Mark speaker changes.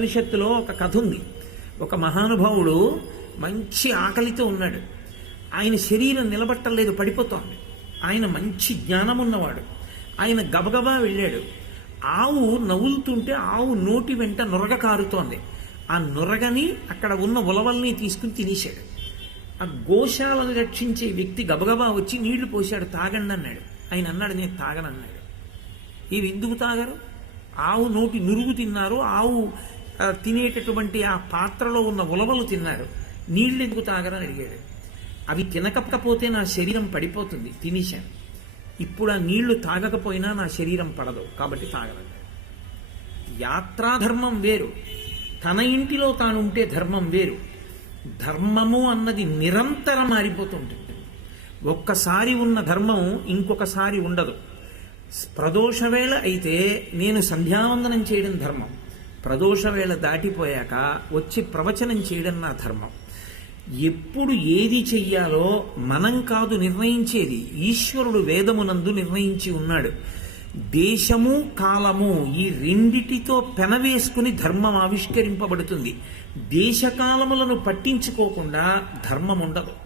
Speaker 1: ఉపనిషత్తులో ఒక కథ ఉంది. ఒక మహానుభావుడు మంచి ఆకలితో ఉన్నాడు. ఆయన శరీరం నిలబట్టలేదు పడిపోతోంది. ఆయన మంచి జ్ఞానం ఉన్నవాడు ఆయన గబగబా వెళ్ళాడు. ఆవు నవ్వులుతుంటే ఆవు నోటి వెంట నురగ కారుతోంది. ఆ నురగని అక్కడ ఉన్న ఉలవల్ని తీసుకుని తినేశాడు. ఆ గోశాలను రక్షించే వ్యక్తి గబగబా వచ్చి నీళ్ళు పోశాడు తాగండి అన్నాడు. ఆయన అన్నాడు నేను తాగనన్నాడు. ఇవి ఎందుకు తాగరు? ఆవు నోటి నురుగు తిన్నారు ఆవు తినేటటువంటి ఆ పాత్రలో ఉన్న ఉలవలు తిన్నారు నీళ్ళు ఎందుకు తాగరని అడిగాడు. అవి తినకపోతే నా శరీరం పడిపోతుంది తినేశాను. ఇప్పుడు ఆ నీళ్ళు తాగకపోయినా నా శరీరం పడదు కాబట్టి తాగనన్నాడు యాత్రాధర్మం వేరు. తన ఇంటిలో తానుంటే ధర్మం వేరు. ధర్మము అన్నది నిరంతరం మారిపోతుంటుంది. ఒక్కసారి ఉన్న ధర్మం ఇంకొకసారి ఉండదు. ప్రదోషవేళ అయితే నేను సంధ్యావందనం చేయడం ధర్మం. ప్రదోష వేళ దాటిపోయాక వచ్చి ప్రవచనం చేయడం నా ధర్మం. ఎప్పుడు ఏది చెయ్యాలో మనం కాదు నిర్ణయించేది. ఈశ్వరుడు వేదమునందు నిర్ణయించి ఉన్నాడు. దేశము కాలము ఈ రెండిటితో పెనవేసుకుని ధర్మం ఆవిష్కరింపబడుతుంది. దేశకాలములను పట్టించుకోకుండా ధర్మం ఉండదు